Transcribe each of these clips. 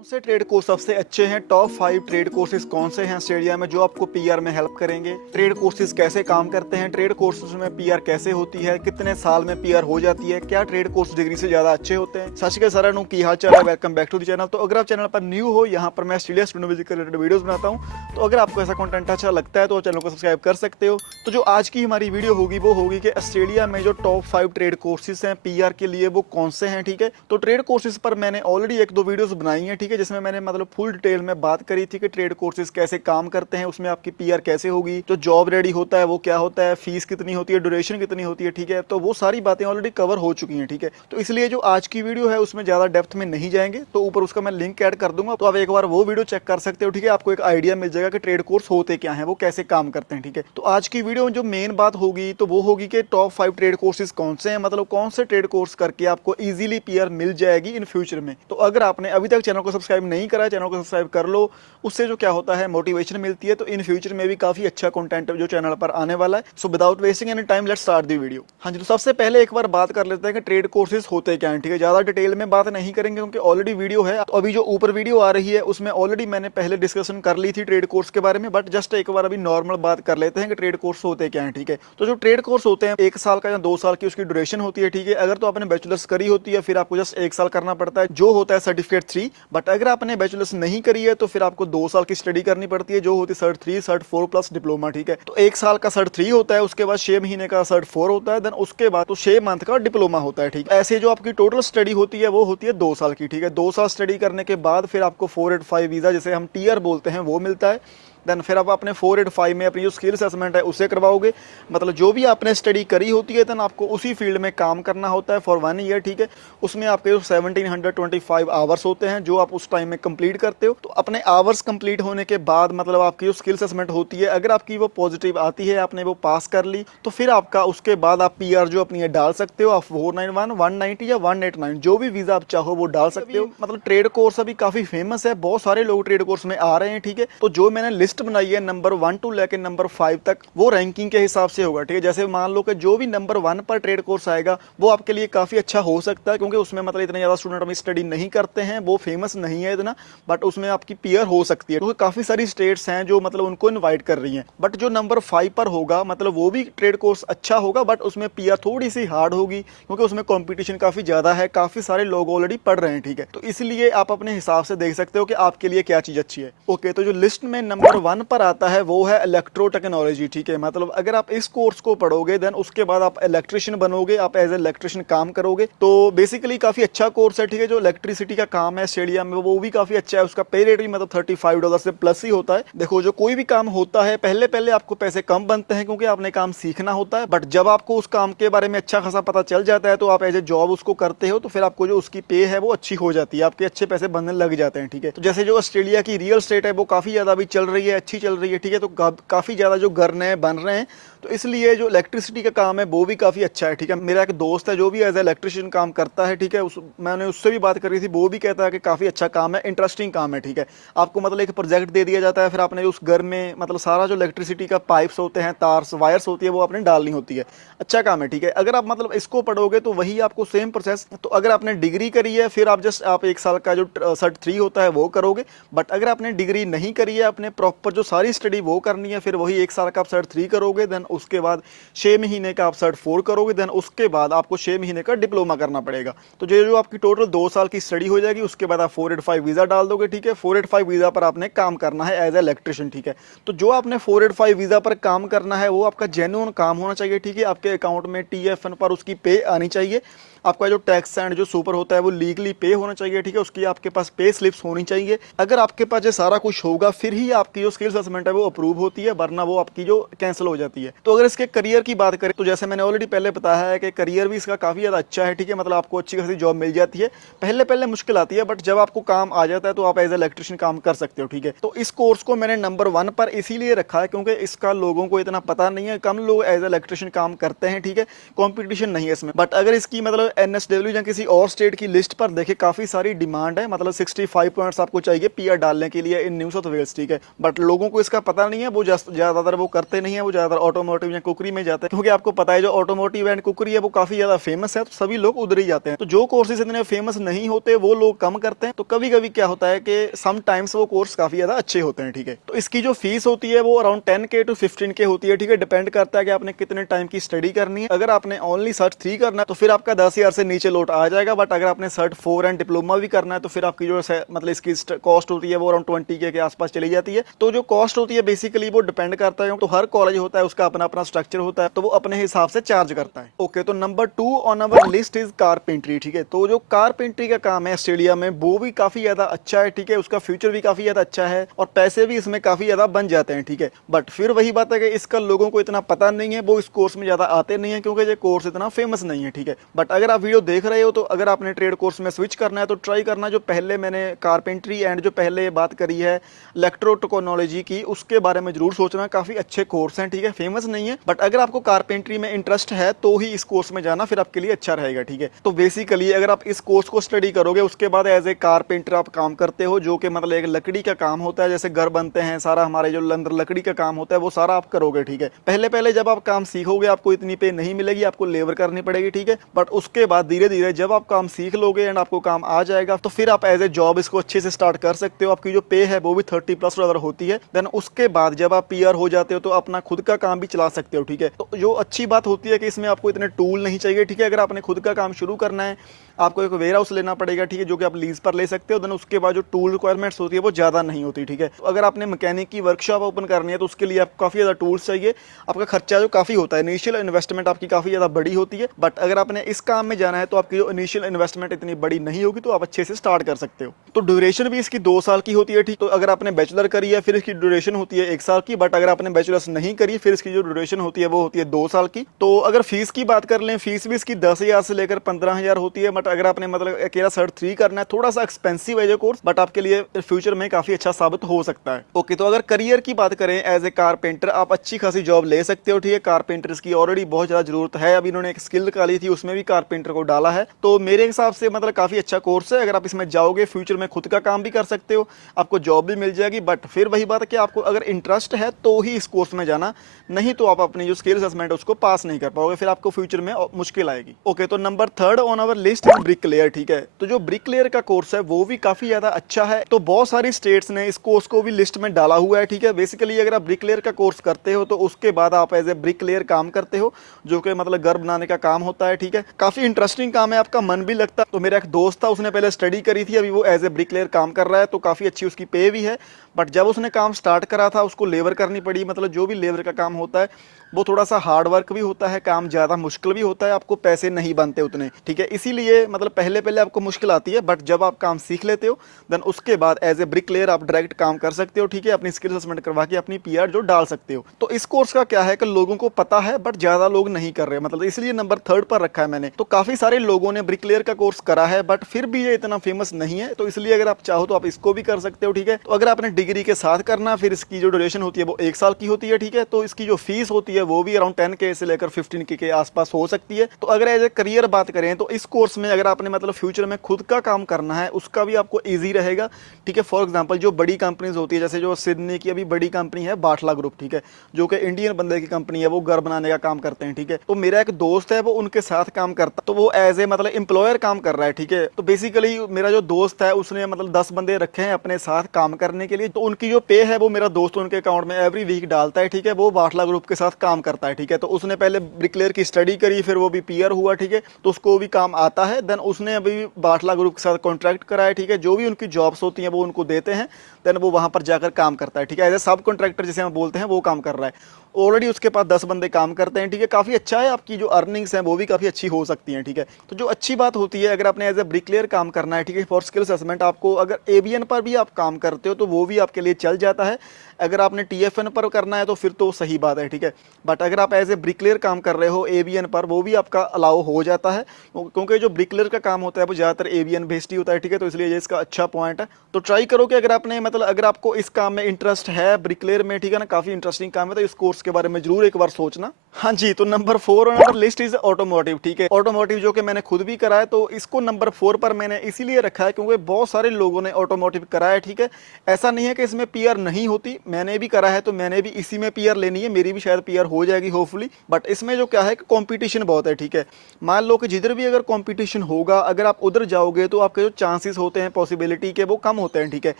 कौन से trade course सबसे अच्छे हैं? टॉप 5 ट्रेड कोर्सेज कौन से हैं स्टेडिया में जो आपको पीआर में हेल्प करेंगे? ट्रेड कोर्सेज कैसे काम करते हैं? ट्रेड कोर्सेज में पीआर कैसे होती है? कितने साल में पीआर हो जाती है? क्या ट्रेड कोर्स डिग्री से ज्यादा अच्छे होते हैं? सत श्री अकाल सारा नु की हाल चाल है, welcome back to the channel. तो अगर आप चैनल पर न्यू हो, यहाँ पर मैं ऑस्ट्रेलिया स्टूडेंट वीजा के रिलेटेड वीडियोस बनाता हूँ। तो अगर आपको ऐसा कंटेंट अच्छा लगता है तो चैनल को सब्सक्राइब कर सकते हो। तो जो आज की हमारी वीडियो होगी वो होगी कि ऑस्ट्रेलिया में जो टॉप 5 ट्रेड कोर्सेज हैं पीआर के लिए वो कौन से हैं। ठीक है, तो ट्रेड कोर्सेज पर मैंने ऑलरेडी एक दो वीडियोस बनाई हैं। ठीक है, जिसमें मैंने मतलब फुल डिटेल में बात करी थी कि ट्रेड कोर्सेज कैसे काम करते हैं, उसमें आपकी पीआर कैसे होगी, जो जॉब रेडी होता है वो क्या होता है, फीस कितनी होती है, ड्यूरेशन कितनी होती है। ठीक है, तो वो सारी बातें ऑलरेडी कवर हो चुकी हैं। ठीक है, तो इसलिए जो आज की वीडियो है उसमें ज्यादा डेप्थ में नहीं जाएंगे, तो ऊपर उसका मैं लिंक ऐड कर दूंगा, तो आप एक बार वो वीडियो चेक कर सकते हो। ठीक है, आपको एक आइडिया मिल जाएगा कि ट्रेड कोर्स होते क्या है, वो कैसे काम करते हैं। ठीक है, तो आज की वीडियो में जो मेन बात होगी तो वो होगी कि टॉप 5 ट्रेड कोर्सेज कौन से हैं, मतलब कौन से ट्रेड कोर्स करके आपको इजीली पीआर मिल जाएगी इन फ्यूचर में। तो अगर आपने अभी तक चैनल को सब्सक्राइब नहीं करा है, चैनल को सब्सक्राइब कर लो। उससे जो क्या होता है, मोटिवेशन मिलती है, तो इन फ्यूचर में भी काफी अच्छा कंटेंट जो चैनल पर आने वाला है। So without wasting any time let's start the video. हाँ जी, तो सबसे पहले एक बार बात कर लेते हैं कि ट्रेड कोर्सेज होते क्या हैं। ठीक है, ज्यादा डिटेल में बात नहीं करेंगे क्योंकि ऑलरेडी वीडियो है। तो अभी जो ऊपर वीडियो आ रही है उसमें ऑलरेडी मैंने पहले डिस्कशन कर ली थी ट्रेड कोर्स के बारे में, बट जस्ट एक बार अभी नॉर्मल बात कर लेते हैं कि ट्रेड कोर्स होते क्या हैं। ठीक है, तो जो ट्रेड कोर्स होते हैं 1 साल का या 2 साल की उसकी ड्यूरेशन होती है। ठीक है, अगर तो आपने बैचलर्स करी होती है फिर आपको जस्ट 1 साल करना पड़ता है, जो होता है सर्टिफिकेट 3। बट अगर आपने बैचलर्स नहीं करी है तो फिर आपको 2 साल की स्टडी करनी पड़ती है, जो होती है सर्ट 3 सर्ट 4 प्लस डिप्लोमा। ठीक है, तो 1 साल का सर्ट 3 होता है, उसके बाद 6 महीने का सर्ट 4 होता है, देन उसके बाद तो 6 मंथ का डिप्लोमा होता है। ठीक है, ऐसे जो आपकी टोटल स्टडी होती है वो होती है 2 साल की। ठीक है, 2 साल स्टडी करने के बाद फिर आपको 485 वीजा, जिसे हम टीआर बोलते हैं, वो मिलता है। देन फिर आप अपने 485 में अपनी जो स्किल असेसमेंट है उसे करवाओगे, मतलब जो भी आपने स्टडी करी होती है देन आपको उसी फील्ड में काम करना होता है फॉर 1 ईयर। ठीक है, उसमें आपके जो 1725 आवर्स होते हैं जो आप उस टाइम में कंप्लीट करते हो। तो अपने आवर्स कंप्लीट होने के बाद मतलब आपकी जो स्किल असेसमेंट होती है, अगर आपकी वो पॉजिटिव आती है, आपने वो पास कर ली, तो फिर आपका उसके बाद आप पीआर जो अपनी है डाल सकते हो। आप 491, 190 या 189 जो भी वीजा आप चाहो वो डाल सकते हो। मतलब ट्रेड कोर्स अभी काफी फेमस है, बहुत सारे लोग ट्रेड कोर्स में आ रहे हैं। ठीक है, तो जो मैंने लिस्ट बनाई है नंबर 1 टू लेके नंबर 5 तक, वो रैंकिंग के हिसाब से होगा। ठीक है, जैसे मान लो कि जो भी नंबर 1 पर ट्रेड कोर्स आएगा वो आपके लिए काफी अच्छा हो सकता है, क्योंकि उसमें मतलब इतने ज्यादा स्टूडेंट अभी स्टडी नहीं करते हैं, वो फेमस नहीं है इतना, बट उसमें आपकी पीआर हो सकती है, क्योंकि काफी सारी स्टेट्स हैं जो मतलब उनको इनवाइट कर रही हैं। बट जो नंबर 5 पर होगा मतलब वो भी ट्रेड कोर्स अच्छा होगा, बट उसमें पीआर थोड़ी सी हार्ड होगी, क्योंकि उसमें कॉम्पिटिशन काफी ज्यादा है, काफी सारे लोग ऑलरेडी पढ़ रहे हैं। ठीक है, तो इसलिए आप अपने हिसाब से देख सकते हो कि आपके लिए क्या चीज अच्छी है। ओके, तो जो लिस्ट में नंबर 1 पर आता है वो है इलेक्ट्रो टेक्नोलॉजी। ठीक है, मतलब अगर आप इस कोर्स को पढ़ोगे देन उसके बाद आप इलेक्ट्रिशियन बनोगे, आप एज इलेक्ट्रिशियन काम करोगे। तो बेसिकली काफी अच्छा कोर्स है। ठीक है, जो इलेक्ट्रिसिटी का काम है ऑस्ट्रेलिया में वो भी काफी अच्छा है, उसका पे रेट भी मतलब $35 से प्लस ही होता है। देखो, जो कोई भी काम होता है पहले पहले आपको पैसे कम बनते हैं क्योंकि आपने काम सीखना होता है, बट जब आपको उस काम के बारे में अच्छा खासा पता चल जाता है तो आप एज ए जॉब उसको करते हो, तो फिर आपको जो उसकी पे है वो अच्छी हो जाती है, आपके अच्छे पैसे बनने लग जाते हैं। ठीक है, तो जैसे जो ऑस्ट्रेलिया की रियल स्टेट है वो काफी ज्यादा अभी चल रही है, अच्छी चल रही है। ठीक है, तो काफी ज्यादा जो घर नए बन रहे हैं, तो इसलिए जो इलेक्ट्रिसिटी का काम है वो भी काफी अच्छा है। ठीक है, मेरा एक दोस्त है जो भी एज ए इलेक्ट्रिशियन काम करता है। ठीक है, मैंने उससे भी बात करी थी, वो भी कहता है कि काफी अच्छा काम है, इंटरेस्टिंग काम है। ठीक है, आपको मतलब एक प्रोजेक्ट दे दिया जाता है, फिर आपने उस घर में मतलब सारा जो इलेक्ट्रिसिटी का पाइप्स होते हैं, तार्स वायर्स होती है, वो आपने डालनी होती है। अच्छा काम है। ठीक है, अगर आप मतलब इसको पढ़ोगे तो वही आपको सेम प्रोसेस, तो अगर आपने डिग्री करी है फिर आप जस्ट आप 1 साल का जो सर्ट 3 होता है वो करोगे। बट अगर आपने डिग्री नहीं करी है, अपने प्रॉपर जो सारी स्टडी वो करनी है, फिर वही 1 साल का आप सर्ट 3 करोगे, देन उसके बाद 6 महीने का आप सर्ट 4 करोगे, देन उसके बाद आपको 6 महीने का डिप्लोमा करना पड़ेगा। तो जो आपकी टोटल 2 साल की स्टडी हो जाएगी, उसके बाद आप 485 वीजा डाल दोगे। ठीक है, 485 वीजा पर आपने काम करना है एज ए इलेक्ट्रिशियन। ठीक है, तो जो आपने 485 वीजा पर काम करना है वो आपका जेन्युइन काम होना चाहिए। ठीक है, आपके अकाउंट में टीएफएन पर उसकी पे आनी चाहिए, आपका जो टैक्स एंड जो सुपर होता है वो लीगली पे होना चाहिए। ठीक है, उसकी आपके पास पे स्लिप्स होनी चाहिए। अगर आपके पास ये सारा कुछ होगा फिर ही आपकी जो स्किल्स असेसमेंट है वो अप्रूव होती है, वरना वो आपकी जो कैंसिल हो जाती है। तो अगर इसके करियर की बात करें तो जैसे मैंने ऑलरेडी पहले बताया है कि करियर भी इसका काफी ज्यादा अच्छा है। ठीक है, मतलब आपको अच्छी खासी जॉब मिल जाती है, पहले पहले मुश्किल आती है, बट जब आपको काम आ जाता है तो आप एज इलेक्ट्रिशियन काम कर सकते हो। ठीक है, तो इस कोर्स को मैंने नंबर 1 पर इसीलिए रखा है क्योंकि इसका लोगों को इतना पता नहीं है, कम लोग एज इलेक्ट्रिशियन काम करते हैं। ठीक है, कॉम्पिटिशन नहीं है इसमें। बट अगर इसकी मतलब एनएसडब्ल्यू या किसी और स्टेट की लिस्ट पर देखे काफी सारी डिमांड है, मतलब 65 पॉइंट्स आपको चाहिए पीआर डालने के लिए इन न्यू साउथ वेल्स, ठीक है। बट लोगों को इसका पता नहीं है, वो ज्यादातर वो करते नहीं है, वो ज्यादातर ऑटोमोटिव या कुकरी में जाते हैं, क्योंकि आपको पता है जो ऑटोमोटिव एंड कुकरी है वो काफी ज्यादा फेमस है, तो सभी लोग उधर ही जाते हैं। तो जो कोर्सेज इतने फेमस नहीं होते वो लोग कम करते हैं। तो कभी कभी क्या होता है कि समटाइम्स वो कोर्स काफी ज्यादा अच्छे होते हैं, ठीक है। तो इसकी जो फीस होती है वो अराउंड 10K to 15K होती है, ठीक है। डिपेंड करता है कि आपने कितने टाइम की स्टडी करनी है। अगर आपने ओनली सर्ट 3 करना है तो फिर आपका 10,000 से नीचे लौट आ जाएगा। बट अगर आपने सर्ट 4 एंड डिप्लोमा भी करना है तो फिर आपकी जो मतलब इसकी कॉस्ट होती है वो अराउंड 20K के आसपास चली जाती है। तो जो कॉस्ट होती है बेसिकली वो डिपेंड करता है, तो हर कॉलेज होता है उसका अपना अपना स्ट्रक्चर होता है, तो वो अपने हिसाब से चार्ज करता है। ओके, तो number 2 on our list is carpentry, ठीक है। तो जो कारपेंट्री का काम है ऑस्ट्रेलिया में वो भी काफी ज्यादा अच्छा है, ठीक है। उसका फ्यूचर भी काफी ज्यादा अच्छा है और पैसे भी इसमें काफी ज्यादा बन जाते हैं, ठीक है। बट फिर वही बात है कि इसका लोगों को इतना पता नहीं है, वो इस कोर्स में ज्यादा आते नहीं है क्योंकि ये कोर्स इतना फेमस नहीं है, ठीक है। बट अगर आप वीडियो देख रहे हो तो अगर आपने ट्रेड कोर्स में स्विच करना है तो ट्राई करना जो पहले मैंने कारपेंट्री एंड जो पहले बात करी है इलेक्ट्रोटेक्नोलॉजी की, उसके बारे में जरूर सोचना। काफी अच्छे कोर्स हैं, ठीक है, फेमस नहीं है। बट अगर आपको कारपेंट्री में इंटरेस्ट है तो ही इस कोर्स में जाना, फिर आपके लिए अच्छा रहेगा, ठीक है। तो बेसिकली अगर आप इस कोर्स को स्टडी करोगे उसके बाद एज ए कारपेंटर आप काम करते हो, जो कि मतलब एक लकड़ी का काम होता है, जैसे घर बनते हैं सारा हमारे जो अंदर लकड़ी का काम होता है वो सारा आप करोगे, ठीक है। पहले पहले जब आप काम सीखोगे आपको इतनी पे नहीं मिलेगी, आपको लेबर करनी पड़ेगी, ठीक है। बट उसके बाद धीरे धीरे जब आप काम सीख लोगे एंड आपको काम आ जाएगा तो फिर आप एज ए जॉब इसको अच्छे से स्टार्ट कर सकते हो। आपकी जो पे है वो भी $30+ होती है। देन उसके बाद जब आप पीआर हो जाते हो तो अपना खुद का काम भी चला सकते हो, ठीक है। तो जो अच्छी बात होती है कि इसमें आपको इतने टूल नहीं चाहिए, ठीक है। अगर आपने खुद का काम शुरू करना है आपको एक वेयर हाउस लेना पड़ेगा, ठीक है, जो कि आप लीज पर ले सकते हो। देन उसके बाद जो टूल रिक्वायरमेंट्स होती है वो ज़्यादा नहीं होती, ठीक है। तो अगर आपने मैकेनिक की वर्कशॉप ओपन करनी है तो उसके लिए आपको काफ़ी ज़्यादा टूल्स चाहिए। आपका खर्चा जो काफ़ी होता है, इनिशियल इन्वेस्टमेंट आपकी काफ़ी ज़्यादा बड़ी होती है। बट अगर आपने इस काम में जाना है तो आपकी जो इनिशियल इन्वेस्टमेंट इतनी बड़ी नहीं होगी, तो आप अच्छे से स्टार्ट कर सकते हो। तो ड्यूरेशन भी इसकी 2 साल की होती है, ठीक। तो अगर आपने बैचलर करी है फिर इसकी ड्यूरेशन होती है 1 साल की। बट अगर आपने बैचलर्स नहीं करी फिर इसकी जो ड्यूरेशन होती है वो होती है 2 साल की। तो अगर फीस की बात कर लें, फीस भी इसकी 10,000 से लेकर 15,000 होती है। बट अगर आपने मतलब अकेला सर्ट 3 करना है, थोड़ा सा एक्सपेंसिव है ये कोर्स, बट आपके लिए फ्यूचर में काफी अच्छा साबित हो सकता है। ओके, तो अगर करियर की बात करें एज ए कारपेंटर आप अच्छी खासी जॉब ले सकते हो, ठीक है। कारपेंटर्स की ऑलरेडी बहुत ज्यादा जरूरत है। अभी इन्होंने एक स्किल निकाली थी उसमें भी कारपेंटर को डाला है। तो मेरे हिसाब से मतलब काफी अच्छा कोर्स है। अगर आप इसमें जाओगे फ्यूचर में खुद का काम भी कर सकते हो, आपको जॉब भी मिल जाएगी। बट फिर वही बात है कि आपको अगर इंटरेस्ट है तो ही इस कोर्स में जाना, नहीं तो आप अपनी जो स्किल असेसमेंट है उसको पास नहीं कर पाओगे, फिर आपको फ्यूचर में मुश्किल आएगी। ओके, तो number 3 on our list is bricklayer, ठीक है। तो जो ब्रिकलेयर का कोर्स है वो भी काफी ज्यादा अच्छा है। तो बहुत सारी स्टेट्स ने इस कोर्स को भी लिस्ट में डाला हुआ है, ठीक है। बेसिकली अगर आप ब्रिकलेयर का कोर्स करते हो तो उसके बाद आप एज ए ब्रिकलेयर काम करते हो, जो कि मतलब घर बनाने का काम होता है, ठीक है। काफी इंटरेस्टिंग काम है, आपका मन भी लगता है। तो मेरा एक दोस्त था, उसने पहले स्टडी करी थी, अभी वो एज ए ब्रिकलेयर काम कर रहा है, तो काफी अच्छी उसकी पे भी है। बट जब उसने काम स्टार्ट करा था उसको लेबर करनी पड़ी, मतलब जो भी लेबर का काम होता है वो थोड़ा सा हार्ड वर्क भी होता है, काम ज़्यादा मुश्किल भी होता है, आपको पैसे नहीं बनते उतने, ठीक है। इसीलिए मतलब पहले पहले आपको मुश्किल आती है, बट जब आप काम सीख लेते हो देन उसके बाद एज ए ब्रिकलेयर आप डायरेक्ट काम कर सकते हो, ठीक है। अपनी स्किल असेसमेंट करवा के अपनी पीआर जो डाल सकते हो। तो इस कोर्स का क्या है कि लोगों को पता है बट ज़्यादा लोग नहीं कर रहे, मतलब इसलिए नंबर 3 पर रखा है मैंने। तो काफ़ी सारे लोगों ने ब्रिकलेयर का कोर्स करा है बट फिर भी ये इतना फेमस नहीं है, तो इसलिए अगर आप चाहो तो आप इसको भी कर सकते हो, ठीक है। तो अगर आपने डिग्री के साथ करना, फिर इसकी जो ड्यूरेशन होती है वो 1 साल की होती है, ठीक है। तो इसकी जो फीस होती है वो भी अराउंड 10K से लेकर 15K के आसपास हो सकती है। तो अगर एज ए करियर बात करें तो इस कोर्स में अगर आपने मतलब फ्यूचर में खुद का काम करना है उसका भी आपको ईजी रहेगा, ठीक है। फॉर एग्जांपल जो बड़ी कंपनीज होती है, जैसे जो सिडनी की अभी बड़ी कंपनी है बाटला ग्रुप, ठीक है, जो कि इंडियन बंदे की कंपनी है, वो घर बनाने का काम करते हैं, ठीक है। तो मेरा एक दोस्त है वो उनके साथ काम करता, तो वो एज ए मतलब एम्प्लॉयर काम कर रहा है, ठीक है। तो बेसिकली मेरा जो दोस्त है उसने मतलब 10 बंदे रखे हैं अपने साथ काम करने के लिए। तो उनकी जो पे है वो मेरा दोस्त उनके अकाउंट में एवरी वीक डालता है, ठीक है। वो बाटला ग्रुप के साथ काम करता है, ठीक है। तो उसने पहले ब्रिकलेयर की स्टडी करी, फिर वो भी पीआर हुआ, ठीक है। तो उसको भी काम आता है। देन उसने अभी बाटला ग्रुप के साथ कॉन्ट्रैक्ट करा है, ठीक है। जो भी उनकी जॉब्स होती हैं वो उनको देते हैं, देन वो वहां पर जाकर काम करता है, ठीक है। एज ए सब कॉन्ट्रैक्टर जिसे हम बोलते हैं वो काम कर रहा है। ऑलरेडी उसके पास 10 बंदे काम करते हैं, ठीक है। काफ़ी अच्छा है, आपकी जो अर्निंग्स हैं वो भी काफ़ी अच्छी हो सकती हैं, ठीक है। तो जो अच्छी बात होती है अगर आपने एज ए ब्रिकलेयर काम करना है, ठीक है, फॉर स्किल असेसमेंट, आपको अगर एबीएन पर भी आप काम करते हो तो वो भी आपके लिए चल जाता है। अगर आपने टीएफएन पर करना है तो फिर तो सही बात है, ठीक है। बट अगर आप एज ए ब्रिकलेयर काम कर रहे हो एबीएन पर, वो भी आपका अलाउ हो जाता है, क्योंकि जो ब्रिकलेयर का काम होता है वो ज़्यादातर एबीएन बेस्ड ही होता है, ठीक है। तो इसलिए ये इसका अच्छा पॉइंट है। तो ट्राई करो कि अगर आपने मतलब अगर आपको इस काम में इंटरेस्ट है ब्रिकलेयर में, ठीक है ना, काफ़ी इंटरेस्टिंग काम है, तो इस कोर्स कोर्स के बारे में जरूर एक बार सोचना। हाँ जी, तो number 4 on our list is automotive. ठीक है, ऑटोमोटिव जो कि मैंने खुद भी करा है, तो इसको नंबर 4 पर मैंने इसीलिए रखा है क्योंकि बहुत सारे लोगों ने ऑटोमोटिव करा है। ठीक है, ऐसा नहीं है कि इसमें पीआर नहीं होती, मैंने भी करा है तो मैंने भी इसी में पीआर लेनी है, मेरी भी शायद पीआर हो जाएगी होपफुली। बट इसमें जो क्या है कि कंपटीशन बहुत है। ठीक है, मान लो कि जिधर भी अगर कंपटीशन होगा, अगर आप उधर जाओगे तो आपके जो चांसेस होते हैं पॉसिबिलिटी के वो कम होते हैं। ठीक है,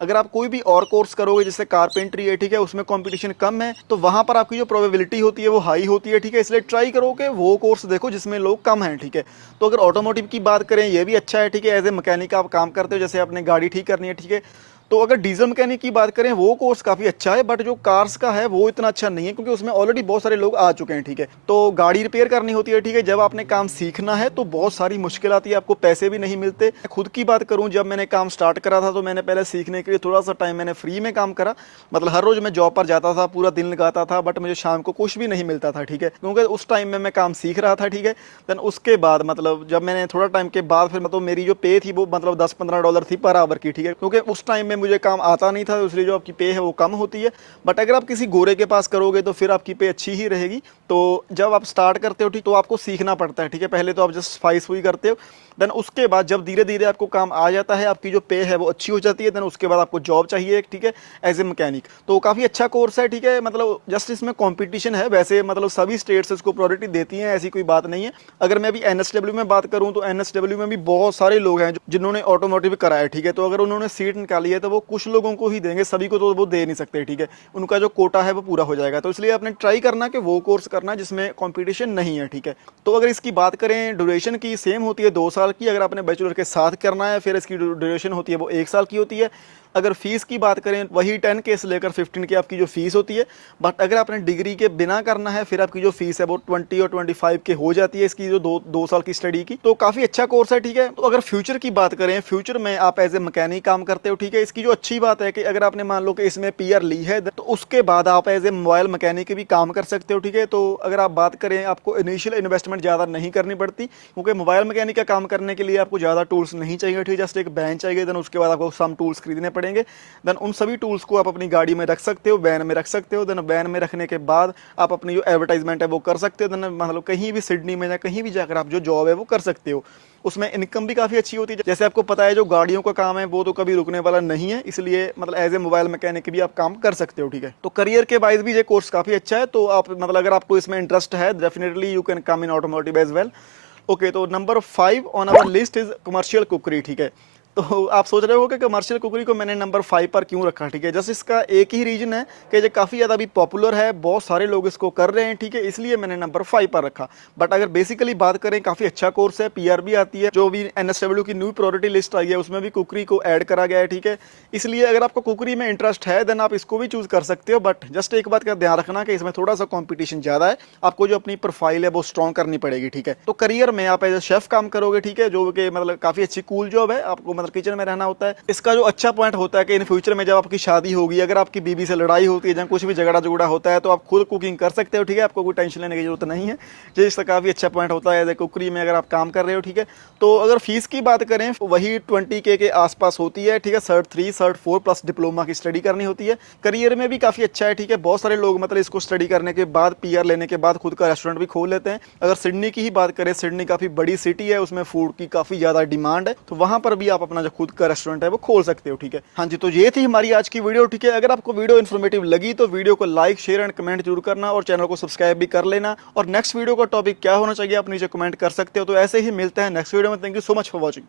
अगर आप कोई भी और कोर्स करोगे जैसे कारपेंट्री है, ठीक है, उसमें कंपटीशन कम है, तो वहां पर आपकी जो प्रोबेबिलिटी होती है वो हाई होती है। ठीक है, इसलिए ट्राई करो कि वो कोर्स देखो जिसमें लोग कम हैं। ठीक है, तो अगर ऑटोमोटिव की बात करें ये भी अच्छा है। ठीक है, एज ए मैकेनिक आप काम करते हो, जैसे आपने गाड़ी ठीक करनी है। ठीक है, तो अगर डीजल मैकेनिक की बात करें वो कोर्स काफ़ी अच्छा है, बट जो कार्स का है वो इतना अच्छा नहीं है क्योंकि उसमें ऑलरेडी बहुत सारे लोग आ चुके हैं। ठीक है, तो गाड़ी रिपेयर करनी होती है। ठीक है, जब आपने काम सीखना है तो बहुत सारी मुश्किल आती है, आपको पैसे भी नहीं मिलते। खुद की बात करूं, जब मैंने काम स्टार्ट करा था तो मैंने पहले सीखने के लिए थोड़ा सा टाइम मैंने फ्री में काम करा, मतलब हर रोज मैं जॉब पर जाता था, पूरा दिन लगाता था, बट मुझे शाम को कुछ भी नहीं मिलता था। ठीक है, क्योंकि उस टाइम में मैं काम सीख रहा था। ठीक है, देन उसके बाद मतलब जब मैंने थोड़ा टाइम के बाद फिर मतलब मेरी जो पे थी वो मतलब $10-15 थी पर आवर की। ठीक है, क्योंकि उस टाइम में मुझे काम आता नहीं था, इसलिए जो आपकी पे है वो कम होती है। बट अगर आप किसी गोरे के पास करोगे तो फिर आपकी पे अच्छी ही रहेगी। तो जब आप स्टार्ट करते हो ठीक, तो आपको सीखना पड़ता है। ठीक है, पहले तो आप जस्ट फाई सुई करते हो, देन उसके बाद जब धीरे धीरे आपको काम आ जाता है, आपकी जो पे है वो अच्छी हो जाती है, देन उसके बाद आपको जॉब चाहिए। ठीक है, एज ए मैकेनिक, तो काफ़ी अच्छा कोर्स है। ठीक है, मतलब जस्ट इसमें कंपटीशन है, वैसे मतलब सभी स्टेट्स इसको प्रायोरिटी देती हैं, ऐसी कोई बात नहीं है। अगर मैं अभी एनएसडब्ल्यू में बात करूं तो एनएसडब्ल्यू में भी बहुत सारे लोग हैं जिन्होंने ऑटोमोटिव करा है। ठीक है, तो अगर उन्होंने सीट निकाली है तो वो कुछ लोगों को ही देंगे, सभी को तो वो दे नहीं सकते। ठीक है, उनका जो कोटा है वो पूरा हो जाएगा, तो इसलिए आपने ट्राई करना कि वो कोर्स करना जिसमें कंपटीशन नहीं है। ठीक है, तो अगर इसकी बात करें ड्यूरेशन की, सेम होती है 2 साल की। अगर आपने बैचलर के साथ करना है फिर इसकी ड्यूरेशन होती है वो 1 साल की होती है। अगर फीस की बात करें वही 10K से लेकर 15K आपकी जो फीस होती है। बट अगर आपने डिग्री के बिना करना है फिर आपकी जो फीस है वो 20 और 25K हो जाती है इसकी जो दो साल की स्टडी की। तो काफ़ी अच्छा कोर्स है। ठीक है, तो अगर फ्यूचर की बात करें, फ्यूचर में आप एज ए मैकेनिक काम करते हो। ठीक है, इसकी जो अच्छी बात है कि अगर आपने मान लो कि इसमें पीआर ली है तो उसके बाद आप एज ए मोबाइल मैकेनिक भी काम कर सकते हो। ठीक है, तो अगर आप बात करें आपको इनिशियल इन्वेस्टमेंट ज़्यादा नहीं करनी पड़ती क्योंकि मोबाइल मैकेनिक का काम करने के लिए आपको ज़्यादा टूल्स नहीं चाहिए। ठीक है, जस्ट एक बेंच चाहिए, देन उसके बाद आपको सम टूल्स खरीदने पड़ेंगे। देन उन सभी टूल्स को आप अपनी गाड़ी में रख सकते हो, वैन में रख सकते हो। देन वैन में रखने के बाद आप अपनी जो एडवर्टाइजमेंट है वो कर सकते हो। देन मतलब कहीं भी सिडनी में या कहीं भी जाकर आप जो जॉब है वो कर सकते हो, उसमें इनकम भी काफ़ी अच्छी होती है। जैसे आपको पता है जो गाड़ियों का काम है वो तो कभी रुकने वाला नहीं है, इसलिए मतलब एज ए मोबाइल मैकेनिक भी आप काम कर सकते हो। ठीक है, तो करियर के वाइज भी ये कोर्स काफ़ी अच्छा है। तो आप मतलब अगर आपको इसमें इंटरेस्ट है definitely you can come in automotive as well. Okay, तो number 5 on our list is commercial cookery. ठीक है, तो आप सोच रहे हो कि कमर्शियल कुकरी को मैंने नंबर 5 पर क्यों रखा। ठीक है, जस्ट इसका एक ही रीजन है कि ये काफ़ी ज़्यादा अभी पॉपुलर है, बहुत सारे लोग इसको कर रहे हैं। ठीक है, इसलिए मैंने नंबर 5 पर रखा। बट अगर बेसिकली बात करें काफ़ी अच्छा कोर्स है, पीआर भी आती है, जो भी एनएसडब्ल्यू की न्यू प्रायोरिटी लिस्ट आई है उसमें भी कुकरी को ऐड करा गया है। ठीक है, इसलिए अगर आपको कुकरी में इंटरेस्ट है देन आप इसको भी चूज कर सकते हो। बट जस्ट एक बात का ध्यान रखना कि इसमें थोड़ा सा कॉम्पिटिशन ज़्यादा है, आपको जो अपनी प्रोफाइल है वो स्ट्रॉन्ग करनी पड़ेगी। ठीक है, तो करियर में आप एज ए शेफ काम करोगे। ठीक है, जो कि मतलब काफ़ी अच्छी कूल जॉब है, आपको मतलब किचन में रहना होता है। इसका जो अच्छा पॉइंट होता है कि इन फ्यूचर में जब आपकी शादी होगी, अगर आपकी बीवी से लड़ाई होती है या कुछ भी झगड़ा झगड़ा होता है तो आप खुद कुकिंग कर सकते हो। ठीक है, आपको कोई टेंशन लेने की जरूरत नहीं है, जो इसका काफ़ी अच्छा पॉइंट होता है एज ए कुकरी में अगर आप काम कर रहे हो। ठीक है, तो अगर फीस की बात करें वही 20K के आसपास होती है। ठीक है, सर्ट 3 सर्ट 4 प्लस डिप्लोमा की स्टडी करनी होती है। करियर में भी काफ़ी अच्छा है। ठीक है, बहुत सारे लोग मतलब इसको स्टडी करने के बाद पीआर लेने के बाद खुद का रेस्टोरेंट भी खोल लेते हैं। अगर सिडनी की ही बात करें, सिडनी काफ़ी बड़ी सिटी है, उसमें फूड की काफ़ी ज़्यादा डिमांड है, तो वहाँ पर भी आप अपना जो खुद का रेस्टोरेंट है वो खोल सकते हो। ठीक है, हाँ जी, तो ये थी हमारी आज की वीडियो। ठीक है, अगर आपको वीडियो इन्फॉर्मेटिव लगी तो वीडियो को लाइक शेयर एंड कमेंट जरूर करना और चैनल को सब्सक्राइब भी कर लेना। और नेक्स्ट वीडियो का टॉपिक क्या होना चाहिए आप नीचे कमेंट कर सकते हो। तो ऐसे ही मिलते हैं नेक्स्ट वीडियो में। Thank you so much for watching.